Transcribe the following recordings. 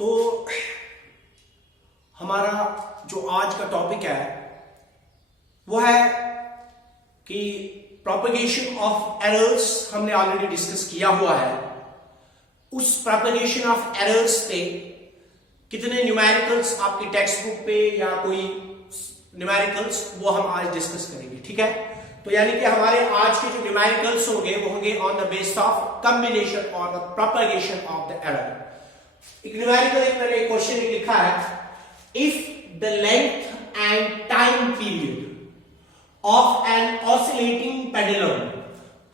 तो हमारा जो आज का टॉपिक है वो है कि प्रोपेगेशन ऑफ एरर्स हमने ऑलरेडी डिस्कस किया हुआ है। उस प्रोपेगेशन ऑफ एरर्स पे कितने न्यूमेरिकल्स आपकी टेक्स्ट बुक पे या कोई न्यूमेरिकल्स वो हम आज डिस्कस करेंगे, ठीक है। तो यानी कि हमारे आज के जो न्यूमेरिकल्स होंगे वो होंगे on the base of combination और the propagation of the error. एक न्यूमेरिकल एक मैंने क्वेश्चन लिखा है, if the length and time period of an oscillating pendulum,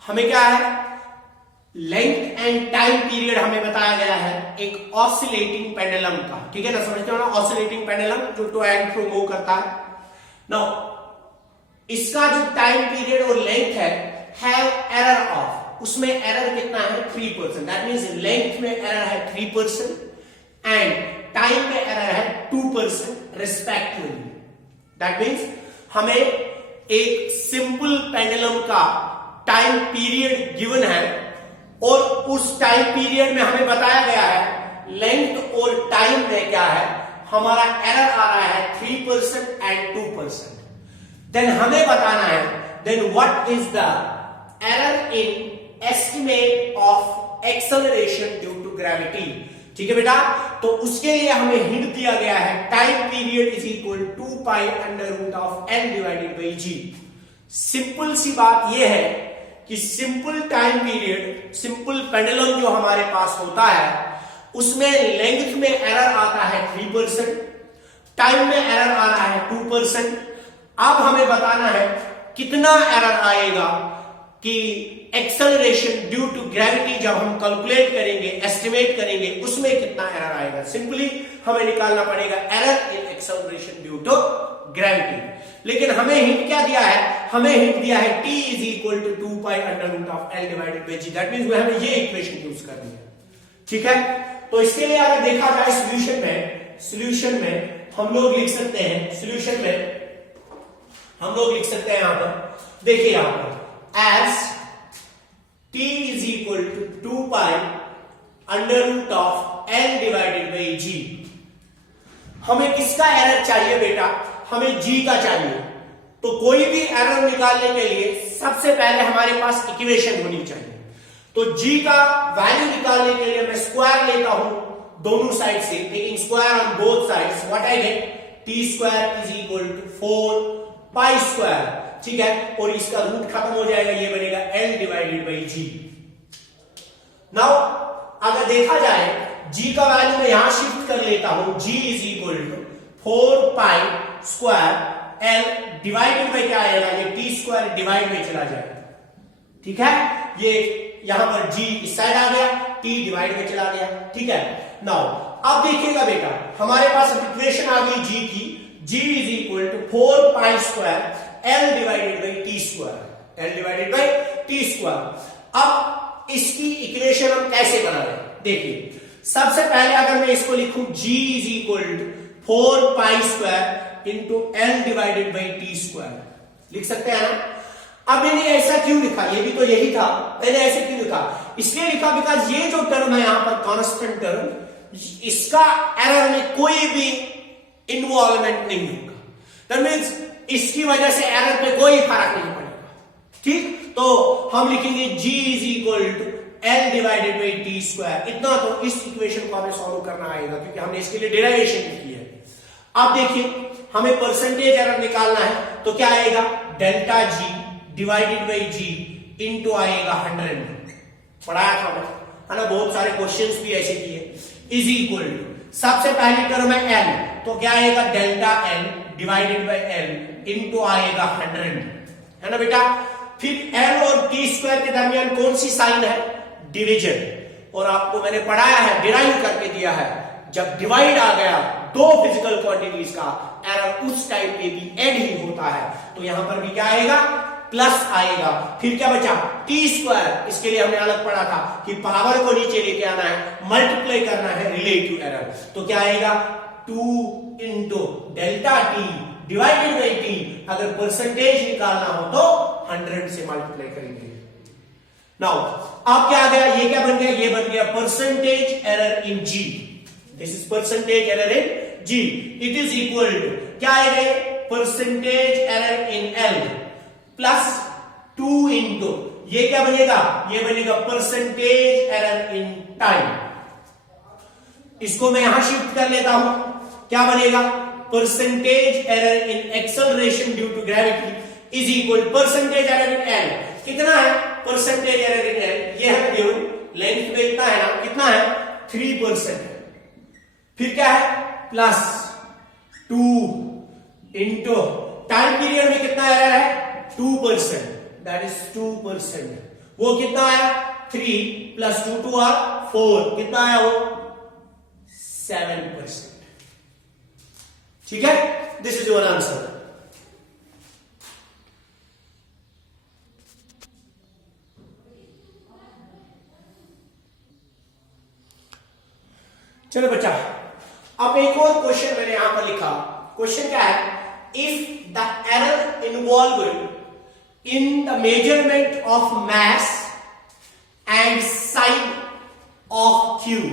हमें क्या है, लेंथ एंड टाइम पीरियड हमें बताया गया है एक ऑसिलेटिंग पेंडुलम का, ठीक है ना, समझते हो ना। ऑसिलेटिंग पेंडुलम जो टू एंड फ्रो मूव करता है। नाउ इसका जो टाइम पीरियड और लेंथ है, हैव एरर ऑफ, उसमें एरर कितना है 3%। दैट मींस लेंथ में एरर है 3% एंड टाइम में एरर है 2% रिस्पेक्टिवली। दैट मींस हमें एक सिंपल पेंडुलम का टाइम पीरियड गिवन है और उस टाइम पीरियड में हमें बताया गया है लेंथ और टाइम में क्या है, हमारा एरर आ रहा है 3% एंड 2%। देन हमें बताना है then what is the error in estimate of acceleration due to gravity, ठीक है बेटा। तो उसके लिए हमें हिंट दिया गया है time period is equal 2 pi under root of L divided by g. Simple सी बात यह है कि simple time period, simple pendulum जो हमारे पास होता है उसमें लेंथ में एरर आता है 3%, टाइम में एरर आ रहा है 2%। अब हमें बताना है कितना एरर आएगा कि एक्सेलरेशन ड्यू टू ग्रेविटी जब हम कैलकुलेट करेंगे, एस्टिमेट करेंगे, उसमें कितना एरर आएगा। सिंपली हमें निकालना पड़ेगा error in acceleration due to gravity. लेकिन हमें हिंट क्या दिया है, हमें हिंट दिया है t is equal to 2 pi under root of L divided by G. That means हमें ये इक्वेशन यूज करनी है, ठीक है। तो इसके लिए अगर देखा जाए सॉल्यूशन में हम लोग लिख सकते हैं, सॉल्यूशन में हम लोग लिख सकते हैं, यहां पर देखिए, यहां पर as t is equal to 2 pi under root of L divided by g. हमें किसका एरर चाहिए बेटा, हमें g का चाहिए। तो कोई भी एरर निकालने के लिए सबसे पहले हमारे पास इक्वेशन होनी चाहिए। तो g का वैल्यू निकालने के लिए मैं स्क्वायर लेता हूं दोनों साइड से, taking square on both sides, what I get, t square is equal to 4 pi square, ठीक है। और इसका रूट खत्म हो जाएगा, ये बनेगा l divided by G. Now अगर देखा जाए g का वैल्यू मैं यहां शिफ्ट कर लेता हूं, g is equal to 4 pi square l divided by क्या आएगा, ये t स्क्वायर डिवाइड में चला जाएगा, ठीक है। ये यहां पर g इस साइड आ गया, t डिवाइड में चला गया, ठीक है। नाउ अब देखिएगा बेटा, हमारे पास इक्वेशन आ गई g की, g is equal to 4 pi square l divided by T square, l divided by T square. अब इसकी इक्वेशन हम कैसे बनाएं, देखिए। सबसे पहले अगर मैं इसको लिखूं g is equal to 4 pi square into l divided by T square, लिख सकते हैं ना। अब मैंने ऐसा क्यों लिखा, ये भी तो यही था, मैंने ऐसे क्यों लिखा, इसलिए लिखा बिकॉज ये जो टर्म है यहां पर कांस्टेंट टर्म, इसका एरर में कोई भी इन्वॉल्वमेंट नहीं होगा। दैट मींस इसकी वजह से एरर पे कोई फर्क नहीं पड़ेगा, ठीक। तो हम लिखेंगे g is equal to l divided by T square. इतना तो इस इक्वेशन को हमें सॉल्व करना आएगा क्योंकि हमने इसके लिए डेरिवेशन की है। अब देखिए हमें परसेंटेज एरर निकालना है, तो क्या आएगा, delta g divided by g into आएगा 100, पढ़ाया था है ना, बहुत सारे क्वेश्चंस भी ऐसे किए, इज इक्वल टू सबसे पहली टर्म है l, तो क्या आएगा, delta l divided by l into आएगा 100, है ना बेटा। फिर l और t स्क्वायर के दरमियान कौन सी साइन है, डिवीजन। और आपको मैंने पढ़ाया है, डिराइव करके दिया है, जब डिवाइड आ गया दो फिजिकल क्वांटिटीज का, एरर उस टाइम पे भी एड ही होता है। तो यहां पर भी क्या आएगा, प्लस आएगा। फिर क्या बचा, टी स्क्वायर, इसके लिए हमने अलग पढ़ा था कि पावर को नीचे लेके आना है, मल्टीप्लाई करना है रिलेटिव एरर। तो क्या आएगा, 2 into delta T divided by T. अगर परसेंटेज निकालना हो तो 100 से मल्टीप्लाई करेंगे। नाउ अब क्या आ गया, ये क्या बन गया, ये बन गया percentage error in G. This is percentage error in G, it is equal to क्या आएगा, percentage error in L plus 2 into ये क्या बनेगा, ये बनेगा परसेंटेज एरर इन टाइम। इसको मैं यहां शिफ्ट कर लेता हूं, क्या बनेगा, percentage error in acceleration due to gravity is equal percentage error in L, कितना है परसेंटेज एरर इन एल, ये है गिवन, लेंथ में इतना है ना, कितना है 3%, फिर क्या है प्लस 2 इंटू टाइम पीरियड में कितना एरर है 2%, दैट इज 2%, वो कितना आया 3 प्लस 2 2 आर 4, कितना आया वो 7%, ठीक है, दिस इज योर आंसर। चलो बच्चा, अब एक और क्वेश्चन मैंने यहां पर लिखा, क्वेश्चन क्या है, if the error involved in the measurement of mass and size of cube,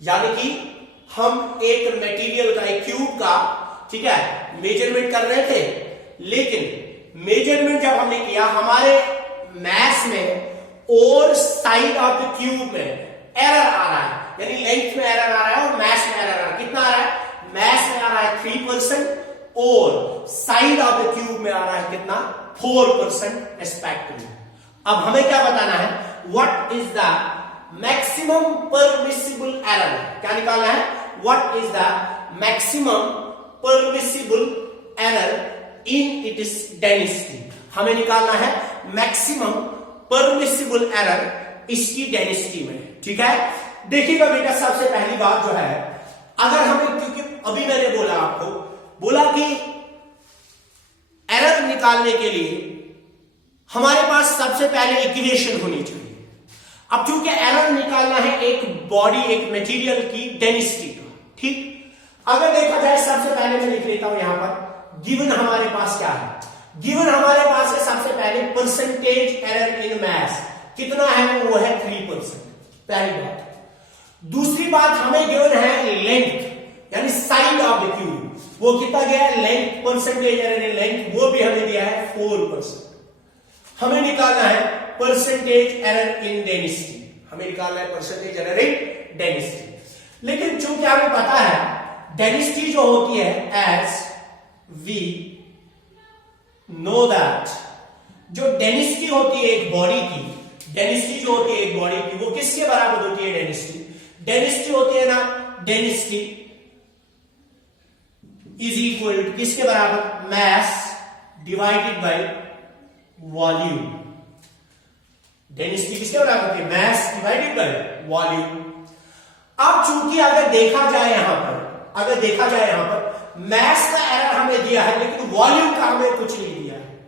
यानी कि हम एक मटेरियल का, एक क्यूब का, ठीक है, मेजरमेंट कर रहे थे, लेकिन मेजरमेंट जब हमने किया हमारे मास में और साइड ऑफ द क्यूब में एरर आ रहा है, यानी लेंथ में एरर आ रहा है और मास में एरर आ रहा है, कितना आ रहा है, मास में आ रहा है 3% और साइड ऑफ द क्यूब में आ रहा है कितना 4% रिस्पेक्टिवली। अब हमें क्या बताना है, what is the maximum permissible error, क्या निकालना है, what is the maximum permissible error in its density, हमें निकालना है मैक्सिमम परमिसिबल एरर इसकी डेंसिटी में, ठीक है। देखिएगा बेटा, सबसे पहली बात जो है, अगर हमें, क्योंकि अभी मैंने बोला आपको, बोला कि एरर निकालने के लिए हमारे पास सबसे पहले इक्वेशन होनी चाहिए। अब चूंकि एरर निकालना है एक बॉडी, एक मटेरियल की डेंसिटी का, ठीक, अगर देखा जाए सबसे पहले मैं लिख लेता हूं यहां पर, गिवन हमारे पास क्या है, गिवन हमारे पास है सबसे पहले परसेंटेज एरर इन मास, कितना है वो है 3%, पहली बात। दूसरी बात हमें गिवन है लेंथ, यानी साइड ऑफ द क्यूब, वो कितना गया है length, percentage error in length, वो भी हमें दिया है 4%। हमें निकालना है परसेंटेज एरर इन डेंसिटी, हमें निकालना है परसेंटेज एरर इन डेंसिटी, लेकिन चूंकि हमें पता है डेंसिटी जो होती है, एज वी नो दैट, जो डेंसिटी होती है एक बॉडी की, डेंसिटी जो होती है एक बॉडी की, वो किसके बराबर होती है, डेंसिटी, डेंसिटी होती है ना, डेंसिटी इज इक्वल टू किसके बराबर, mass divided by volume, density किसके बराबर होती है, मास डिवाइडेड बाय वॉल्यूम। अब चूंकि अगर देखा जाए यहां पर, अगर देखा जाए यहां पर मास का एरर हमें दिया है, लेकिन वॉल्यूम का हमें कुछ नहीं दिया है,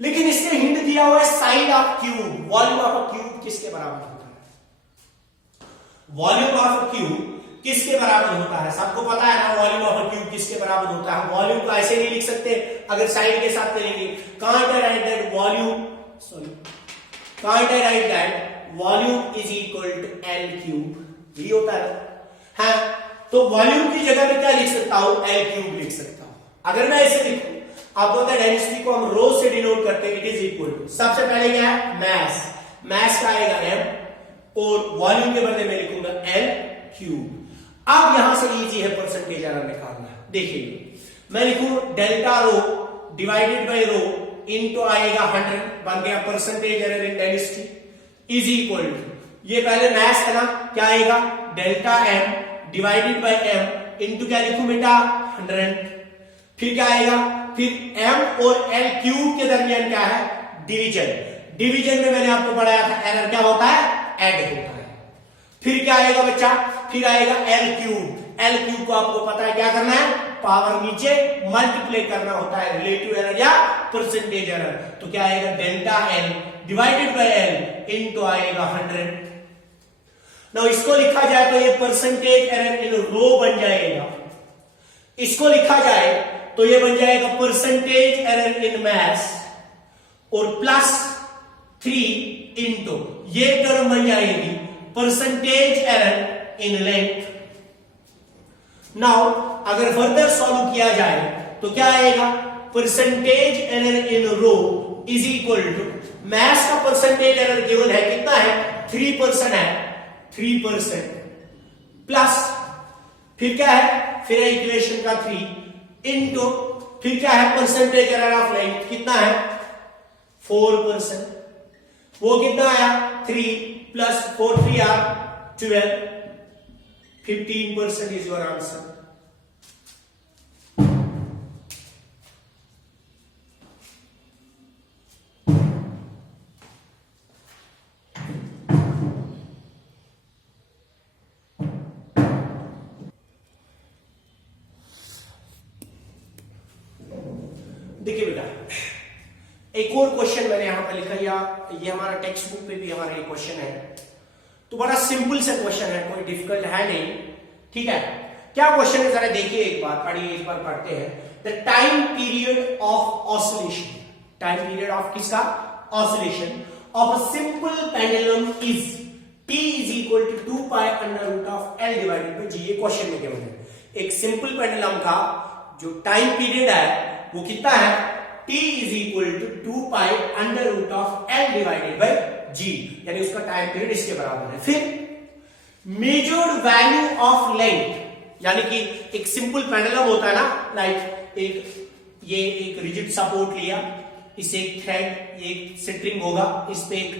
लेकिन इसने हिंट दिया हुआ है side of cube, volume of cube किसके बराबर होता है, वॉल्यूम ऑफ क्यूब किसके बराबर होता है, सबको पता है ना वॉल्यूम ऑफ क्यूब किसके बराबर होता है। वॉल्यूम को ऐसे नहीं लिख सकते, अगर साइड के साथ करेंगे, can't I write that volume, sorry, can't I write that volume is equal to L cube, ये होता है, हाँ, तो वॉल्यूम की जगह पे क्या लिख सकता हूं, एल क्यूब लिख सकता हूं। अगर मैं ऐसे लिखूं, आपको पता है डेंसिटी को हम रो से डिनोट करते हैं, इट इज इक्वल टू, सबसे पहले क्या है मास, मास का आएगा एम और वॉल्यूम के बदले में लिखूंगा एल क्यूब। अब यहां से इजी है परसेंटेज एरर निकालना, देखिए मैं लिखूं delta rho divided by rho into आएगा 100, बन गया percentage error in density is equal to, ये पहले मास है ना, क्या आएगा delta M divided by M into क्या लिखूं बेटा 100, फिर क्या आएगा, फिर m और l क्यूब के दरमियान क्या है, डिवीजन, डिवीजन में मैंने आपको पढ़ाया था एरर क्या होता है, ऐड होता है। फिर क्या आएगा बच्चा, फिर आएगा l क्यूब, l क्यूब को आपको पता है क्या करना है, पावर नीचे मल्टीप्लाई करना होता है, रिलेटिव एरर या परसेंटेज एरर, तो क्या आएगा delta l divided bye l into आएगा 100। नाउ इसको लिखा जाए तो ये परसेंटेज एरर इन रो बन जाएगा, इसको लिखा जाए तो ये बन जाएगा परसेंटेज एरर इन मास और प्लस 3 इंटू ये टर्म बन जाएगी percentage error in length, now अगर फर्दर सॉल्व किया जाए तो क्या आएगा, percentage error in rho is equal to, mass का परसेंटेज एरर गिवन है कितना है, 3% है, 3% प्लस फिर क्या है, फिर इक्वेशन का 3 इनटू फिर क्या है, परसेंटेज एरर ऑफ लेंथ कितना है, 4%, वो कितना आया 3 plus 4 3 are 12, 15% is your answer. देखिए बेटा, एक और क्वेश्चन मैंने यहां पर लिखा, या ये हमारा टेक्स्ट बुक पे भी हमारा ये क्वेश्चन है, तो बड़ा सिंपल सा क्वेश्चन है, कोई डिफिकल्ट है नहीं, ठीक है। क्या क्वेश्चन है जरा देखिए, एक बार पढ़िए, एक बार पढ़ते हैं। The time period of oscillation, time period of किसका, oscillation of a simple pendulum is t is equal to 2 pi under root of l divided by g। ये क्वेश्चन में गिवन है, एक सिंपल पेंडुलम का जो टाइम पीरियड है वो कितना है, t is equal to 2 pi under root of l divided by g, यानी उसका टाइम पीरियड इसके बराबर है। फिर मेजर्ड वैल्यू ऑफ लेंथ, यानी कि एक सिंपल पेंडुलम होता है ना, लाइक ये एक रिजिड सपोर्ट लिया, इसे एक थ्रेड, एक स्ट्रिंग होगा, इस पे एक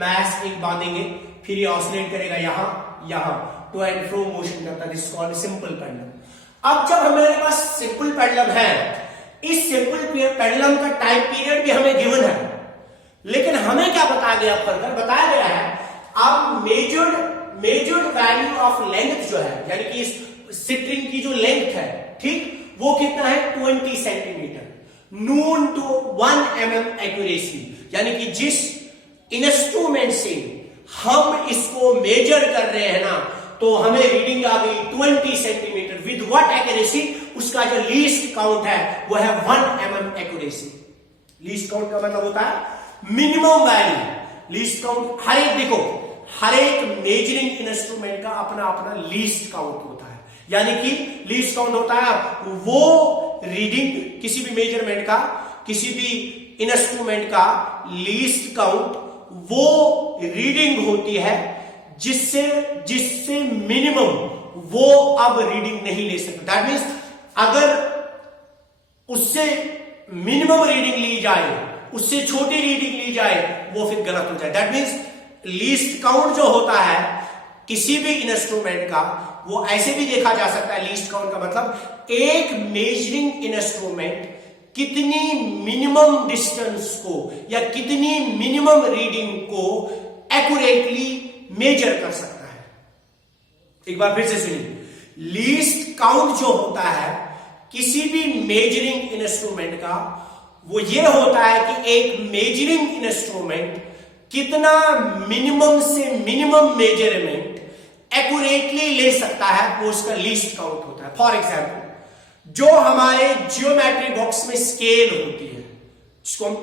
मैस एक बांधेंगे, फिर ये ऑसिलेट करेगा यहां टू एंड फ्रो मोशन करता है, this is called simple pendulum. अब जब हमारे पास सिंपल पेंडुलम है, इस सिंपल पेंडुलम का टाइम पीरियड भी हमें गिवन है, लेकिन हमें क्या बताया गया, फर्दर बताया गया है अब मेजर्ड वैल्यू ऑफ लेंथ जो है, यानी कि इस स्ट्रिंग की जो लेंथ है, ठीक, वो कितना है 20 सेंटीमीटर, नून टू 1 mm एक्यूरेसी, यानी कि जिस इंस्ट्रूमेंट से हम इसको मेजर कर रहे हैं ना, तो हमें रीडिंग आ गई 20 सेंटीमीटर विद व्हाट एक्यूरेसी, उसका जो लीस्ट काउंट है वो है 1 mm एक्यूरेसी। लीस्ट काउंट का मतलब होता है मिनिमम वैल्यू। लीस्ट काउंट हर एक, देखो हर एक मेजरिंग इंस्ट्रूमेंट का अपना अपना लीस्ट काउंट होता है, यानी कि लीस्ट काउंट होता है वो रीडिंग, किसी भी मेजरमेंट का, किसी भी इंस्ट्रूमेंट का लीस्ट काउंट वो रीडिंग होती है जिससे मिनिमम वो अब रीडिंग नहीं ले सकता। दैट मीन्स अगर उससे मिनिमम रीडिंग ली जाए, उससे छोटी रीडिंग ली जाए, वो फिर गलत हो जाए। दैट मीन्स लीस्ट काउंट जो होता है किसी भी इंस्ट्रूमेंट का, वो ऐसे भी देखा जा सकता है। लीस्ट काउंट का मतलब एक मेजरिंग इंस्ट्रूमेंट कितनी मिनिमम डिस्टेंस को या कितनी मिनिमम रीडिंग को एक्यूरेटली मेजर कर सकता है। एक बार फिर से सुनिए, लीस्ट काउंट जो होता है किसी भी मेजरिंग इंस्ट्रूमेंट का, वो ये होता है कि एक मेजरिंग इंस्ट्रूमेंट कितना मिनिमम से मिनिमम मेजरमेंट एक्यूरेटली ले सकता है, वो उसका लीस्ट काउंट होता है। फॉर एग्जाम्पल, जो हमारे जियोमेट्री बॉक्स में स्केल होती है, जिसको हम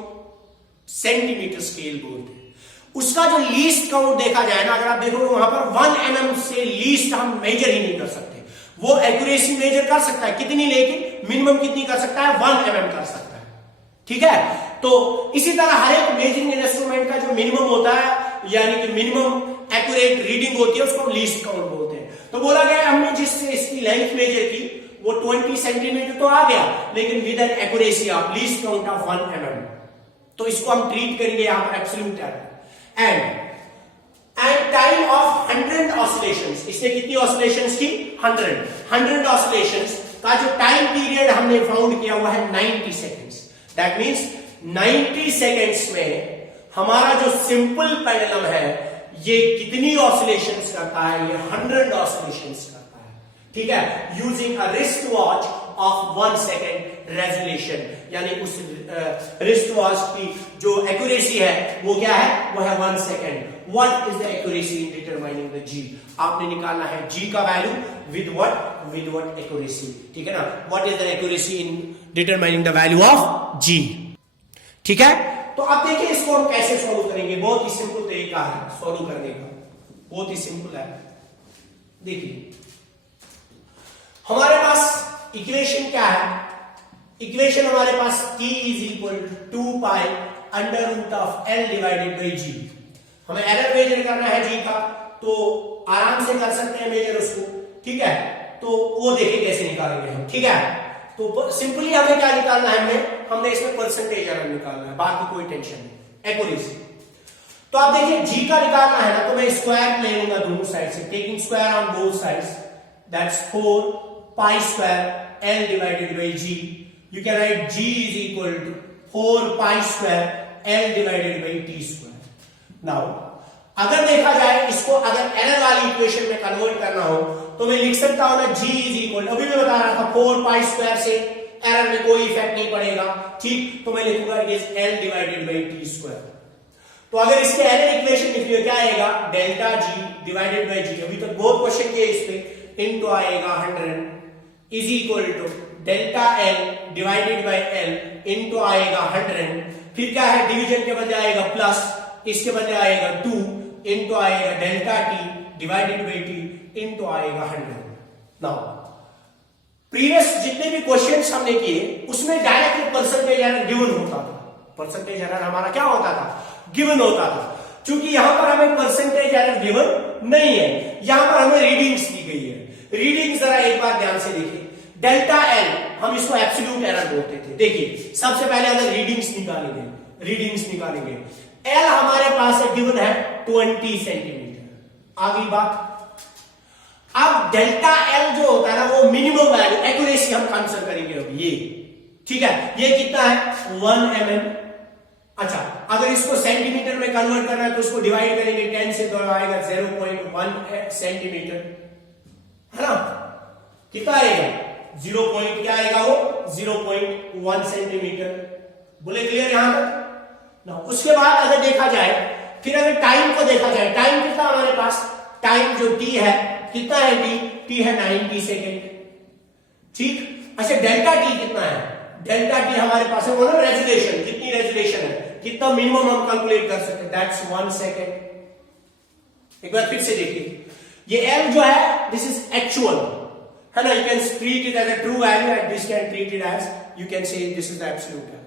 सेंटीमीटर स्केल बोलते हैं, उसका जो लीस्ट काउंट देखा जाए ना, अगर आप देखो वहां पर 1 mm से लीस्ट हम मेजर ही नहीं कर सकते। वो एक्यूरेसी मेजर कर सकता है कितनी, लेकिन मिनिमम कितनी कर सकता है, 1 mm कर सकता है, ठीक है। तो इसी तरह हर एक मेजरिंग इंस्ट्रूमेंट का जो मिनिमम होता है, यानी कि मिनिमम एक्यूरेट रीडिंग होती है, उसको हम लीस्ट काउंट बोलते हैं। तो बोला गया हमने जिससे इसकी लेंथ मेजर की वो 20 सेंटीमीटर तो आ गया, लेकिन with an accuracy of least count of 1 mm। तो इसको हम ट्रीट करेंगे यहां पर absolute error. And time of 100 oscillations, इसने कितनी ऑसिलेशंस की, 100 ऑसिलेशंस का जो टाइम पीरियड हमने फाउंड किया हुआ है 90 सेकेंड्स। दैट मीन्स 90 सेकेंड्स में हमारा जो सिंपल पेंडुलम है ये कितनी ऑसिलेशंस करता है, ये 100 ऑसिलेशंस करता है, ठीक है, using a wrist watch of 1 second resolution, यानी उस रिस्ट वॉच की जो एक्यूरेसी है वो क्या है, वो है 1 second. What is the accuracy in determining the g, आपने निकालना है जी का वैल्यू विद व्हाट एक्यूरेसी, ठीक है ना। What is the accuracy in determining the value of g, ठीक है। तो अब देखिए इसको हम कैसे सॉल्व करेंगे, बहुत ही सिंपल तरीका है सॉल्व करने का, बहुत ही सिंपल है। देखिए हमारे पास इक्वेशन क्या है? इक्वेशन हमारे पास t is equal to 2 pi under root of l divided by g। हमें एरर मेजर करना है g का, तो आराम से कर सकते हैं मेजर उसको, ठीक है। तो वो देखिए कैसे निकालेंगे हम, ठीक है। तो सिंपली हमें क्या निकालना है, हमने इसमें परसेंटेज एरर निकालना है, बाकी कोई टेंशन नहीं, एक्यूरेसी। तो आप देखिए g का निकालना है ना, तो मैं स्क्वायर ले लूंगा दोनों साइड से, taking square on both sides, that's 4 pi square l divided by g। You can write g is equal to 4 pi square l divided by t square. Now अगर देखा जाए इसको, अगर एरर वाली इक्वेशन में कन्वर्ट करना हो तो मैं लिख सकता हूं ना g इज इक्वल, अभी मैं बता रहा था 4 पाई स्क्वायर से एरर में कोई इफेक्ट नहीं पड़ेगा, ठीक। तो मैं लिखूंगा it is l divided by t square. तो अगर इसके एरर इक्वेशन लिखिए क्या आएगा, delta g divided by g, अभी तक बहुत क्वेश्चन किए इस पे, इनटू आएगा 100 is equal to delta l divided by l into आएगा 100, फिर क्या है डिवीजन के बदले आएगा प्लस, इसके बदले आएगा 2 इनटू आएगा delta t divided by t into आएगा 100। नाउ प्रीवियस जितने भी क्वेश्चंस हमने किए उसमें डायरेक्टली परसेंटेज एरर गिवन होता था, परसेंटेज एरर हमारा क्या होता था, गिवन होता था। क्योंकि यहां पर हमें परसेंटेज एरर गिवन नहीं है, यहां पर हमें रीडिंग्स दी गई है। रीडिंग जरा एक बार ध्यान से देखिए, डेल्टा एल हम इसको एब्सोल्यूट एरर बोलते थे। देखिए सबसे पहले अगर रीडिंग्स निकालेंगे, एल हमारे पास गिवन है 20 सेंटीमीटर। आगे बात, अब डेल्टा एल जो होता है ना वो मिनिमम वैल्यू, एक्यूरेसी हम कंसिडर करेंगे अब ये, ठीक है। ये कितना है 1 mm। अच्छा अगर इसको सेंटीमीटर में कन्वर्ट करना है तो इसको डिवाइड करेंगे 10 से, तो आएगा 0.1 सेंटीमीटर, है ना। कितना आएगा 0. क्या आएगा वो 0.1 सेंटीमीटर। बोले क्लियर यहां तक ना। उसके बाद अगर देखा जाए, फिर अगर टाइम को देखा जाए, टाइम कितना हमारे पास, टाइम जो t है कितना है, t है 90 सेकेंड, ठीक। अच्छा डेल्टा t कितना है, डेल्टा t हमारे पास है वो ना रेजोल्यूशन, कितनी रेजोल्यूशन है, कितना मिनिमम हम कैलकुलेट कर सकते हैं, दैट्स 1 सेकेंड। एक बार फिर से देखिए, ये l जो है दिस इज एक्चुअल, है ना। You can treat it as a true value and this can treat it as, you can say this is the absolute error,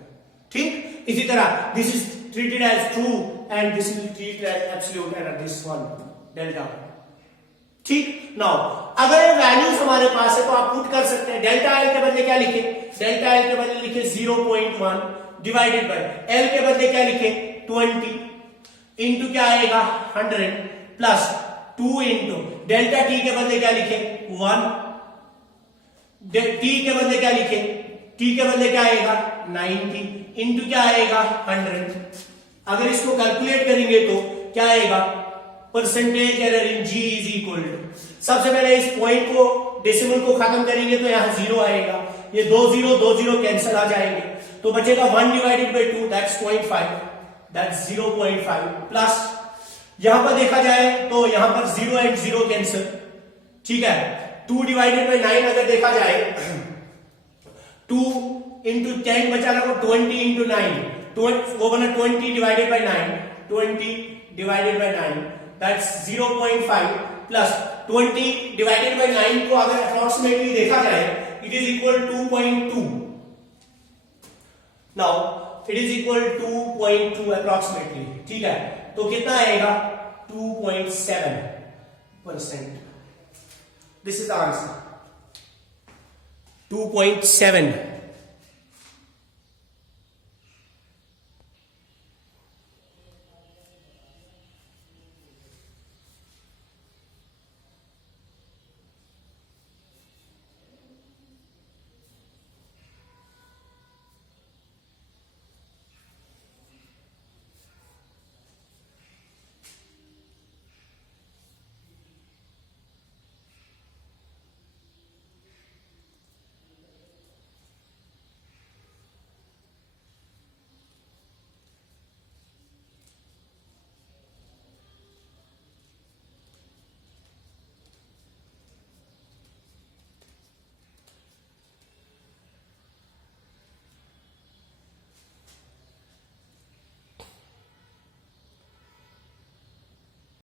ठीक। इसी तरह this is treated as true and this is treated as absolute error, this one delta, ठीक। Now अगर ये values हमारे पास है तो आप पुट कर सकते हैं, डेल्टा एल के बदले क्या लिखे, डेल्टा एल के बदले लिखे 0.1 डिवाइडेड बाय एल के बदले क्या लिखे 20 इंटू क्या आएगा 100 प्लस 2 इंटू डेल्टा टी के बदले क्या लिखे 1, टी के बदले क्या लिखे, टी के बदले क्या आएगा 90 इंटू क्या आएगा 100। अगर इसको कैलकुलेट करेंगे तो क्या आएगा, percentage error in g is equal to, सबसे पहले इस पॉइंट को डेसिमल को खत्म करेंगे तो यहां 0 आएगा, ये 2 0 कैंसिल आ जाएंगे, तो बचेगा 1 divided by 2 that's 0.5, that's 0.5 plus यहां पर देखा जाए तो यहां पर 0 एंड 0 कैंसिल, ठीक है। 2 डिवाइडेड बाई 9 अगर देखा जाए 2 इंटू 10 बचाना को 20 इंटू 9, वो बना 20 divided by 9, 20 divided by 9 that's 0.5 plus 20 divided by 9 को अगर अप्रोक्सीमेटली देखा जाए it is equal 2.2। Now it is equal 2.2 approximately, ठीक है। तो कितना आएगा 2.7%। This is the answer 2.7।